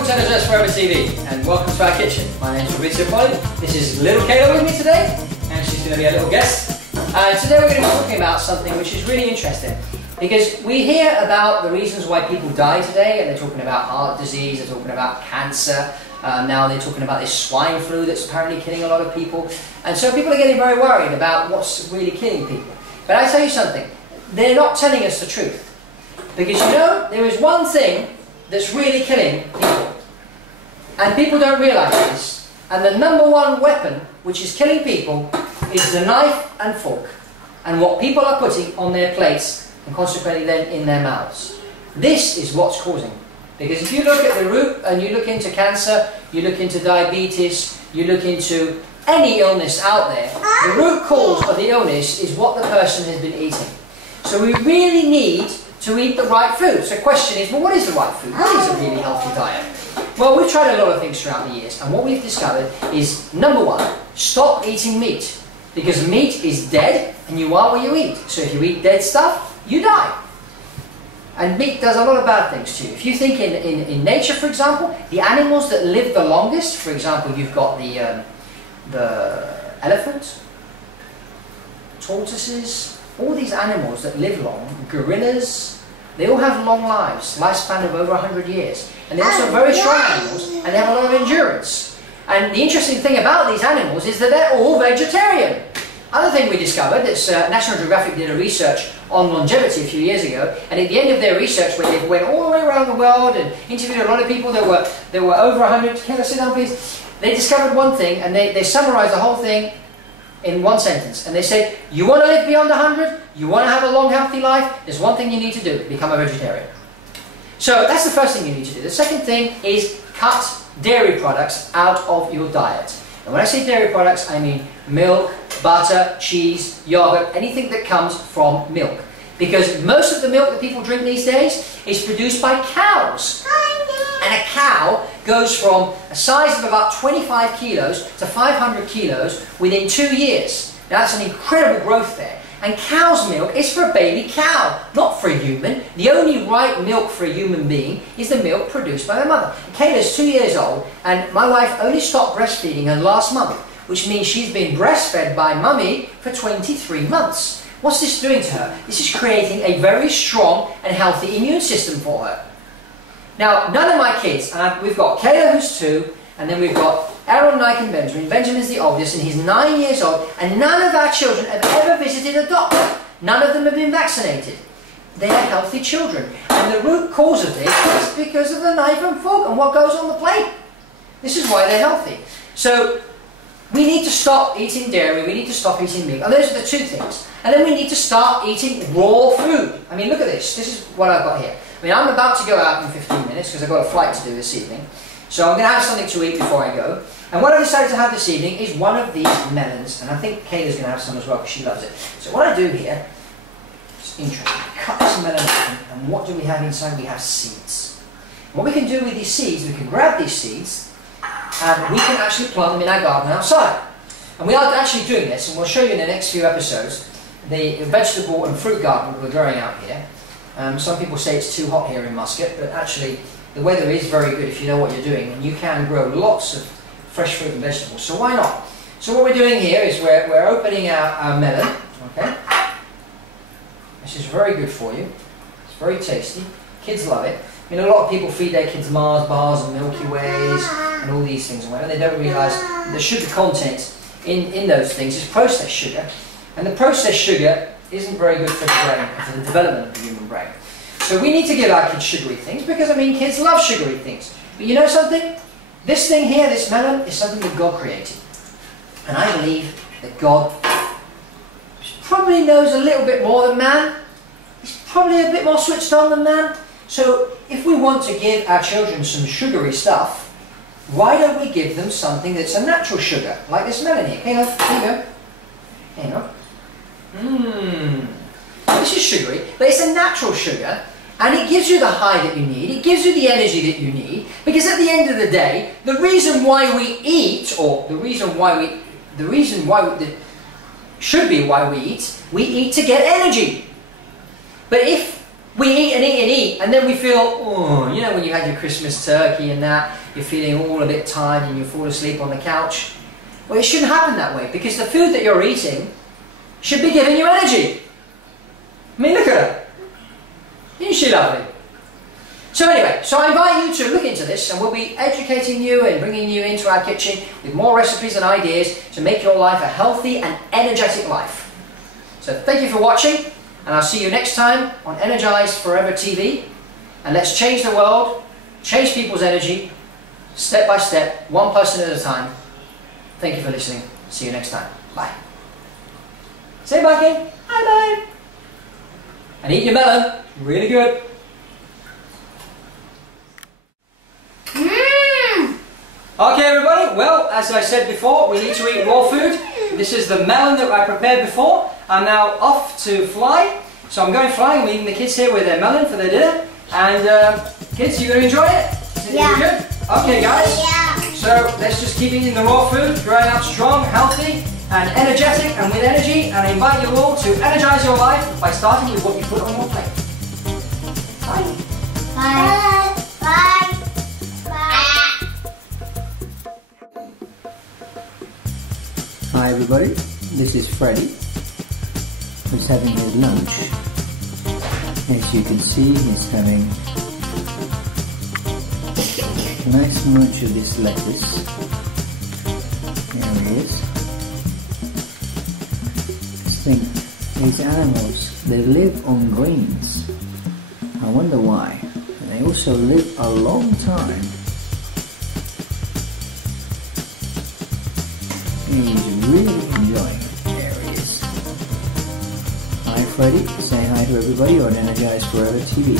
welcome to NHS Forever TV and welcome to our kitchen. My name is Fabrizio Polly. This is little Kayla with me today and she's going to be a little guest. And today we're going to be talking about something which is really interesting because we hear about the reasons why people die today, and they're talking about heart disease, they're talking about cancer, now they're talking about this swine flu that's apparently killing a lot of people, and so people are getting very worried about what's really killing people. But I tell you something, they're not telling us the truth, because you know, there is one thing that's really killing people, and people don't realise this, and the number one weapon which is killing people is the knife and fork, and what people are putting on their plates and consequently then in their mouths. This is what's causing. Because if you look at the root and you look into cancer, you look into diabetes, you look into any illness out there, the root cause of the illness is what the person has been eating. So we really need to eat the right food. So the question is, well, what is the right food? What is a really healthy diet? Well, we've tried a lot of things throughout the years, and what we've discovered is, number one, stop eating meat. Because meat is dead, and you are what you eat. So if you eat dead stuff, you die. And meat does a lot of bad things to you. If you think in nature, for example, the animals that live the longest, for example, you've got the elephant, tortoises, all these animals that live long, gorillas, they all have long lives, lifespan of over 100 years. And they're also very strong animals, and they have a lot of endurance. And the interesting thing about these animals is that they're all vegetarian. Other thing we discovered, that's National Geographic did a research on longevity a few years ago, and at the end of their research, where they went all the way around the world and interviewed a lot of people that were over 100, can I sit down please? They discovered one thing, and they summarised the whole thing in one sentence, and they said, you want to live beyond 100, you want to have a long healthy life, there's one thing you need to do, become a vegetarian. So that's the first thing you need to do. The second thing is cut dairy products out of your diet. And when I say dairy products, I mean milk, butter, cheese, yogurt, anything that comes from milk. Because most of the milk that people drink these days is produced by cows. And a cow goes from a size of about 25 kilos to 500 kilos within 2 years. Now that's an incredible growth there. And cow's milk is for a baby cow, not for a human. The only right milk for a human being is the milk produced by the mother. Kayla's 2 years old, and my wife only stopped breastfeeding her last month, which means she's been breastfed by mummy for 23 months. What's this doing to her? This is creating a very strong and healthy immune system for her. Now, none of my kids, and we've got Kayla who's 2, and then we've got Aaron, Nike and Benjamin. Benjamin's the oldest and he's 9 years old, and none of our children have ever visited a doctor. None of them have been vaccinated. They are healthy children. And the root cause of this is because of the knife and fork and what goes on the plate. This is why they're healthy. So we need to stop eating dairy, we need to stop eating meat. And those are the two things. And then we need to start eating raw food. I mean, look at this. This is what I've got here. I mean, I'm about to go out in 15 minutes because I've got a flight to do this evening. So I'm going to have something to eat before I go. And what I decided to have this evening is one of these melons. And I think Kayla's going to have some as well because she loves it. So what I do here, it's interesting, cut this melon open, and what do we have inside? We have seeds. What we can do with these seeds, we can grab these seeds and we can actually plant them in our garden outside. And we are actually doing this, and we'll show you in the next few episodes, the vegetable and fruit garden that we're growing out here. Some people say it's too hot here in Muscat, but actually the weather is very good if you know what you're doing, and you can grow lots of fresh fruit and vegetables, so why not? So what we're doing here is we're opening our melon, okay? This is very good for you, it's very tasty, kids love it. I mean, a lot of people feed their kids Mars bars and Milky Ways and all these things, and they don't realise the sugar content in those things is processed sugar, and the processed sugar isn't very good for the brain, for the development of the human brain. So we need to give our kids sugary things, because I mean, kids love sugary things. But you know something? This thing here, this melon, is something that God created. And I believe that God probably knows a little bit more than man. He's probably a bit more switched on than man. So if we want to give our children some sugary stuff, why don't we give them something that's a natural sugar, like this melon here? Here you go. Here you go. This is sugary, but it's a natural sugar, and it gives you the high that you need, it gives you the energy that you need, because at the end of the day, the reason why we eat, or the reason why should be why we eat to get energy. But if We eat and eat and eat, and then we feel, oh, you know when you had your Christmas turkey and that, you're feeling all a bit tired and you fall asleep on the couch. Well, it shouldn't happen that way, because the food that you're eating should be giving you energy. I mean, look at her. Isn't she lovely? So anyway, so I invite you to look into this, and we'll be educating you and bringing you into our kitchen with more recipes and ideas to make your life a healthy and energetic life. So thank you for watching, and I'll see you next time on Energized Forever TV. And let's change the world, change people's energy, step by step, one person at a time. Thank you for listening. See you next time. Bye. Say bye, King. Bye-bye. And eat your melon. Really good. Okay, everybody. Well, as I said before, we need to eat raw food. This is the melon that I prepared before. I'm now off to fly. So I'm going flying. I'm leaving the kids here with their melon for their dinner. And kids, you going to enjoy it? Yeah. Good? Okay, guys. Yeah. So let's just keep eating the raw food, growing up strong, healthy, and energetic, and with energy. And I invite you all to energize your life by starting with what you put on your plate. Bye. Bye. Bye. Bye. Hi everybody, this is Freddy, who's having his lunch. As you can see, he's having a nice munch of this lettuce. There he is. Just think, these animals, they live on greens. I wonder why. And they also live a long time. He's really enjoying it. There he is. Hi Freddy, say hi to everybody on Energized Forever TV.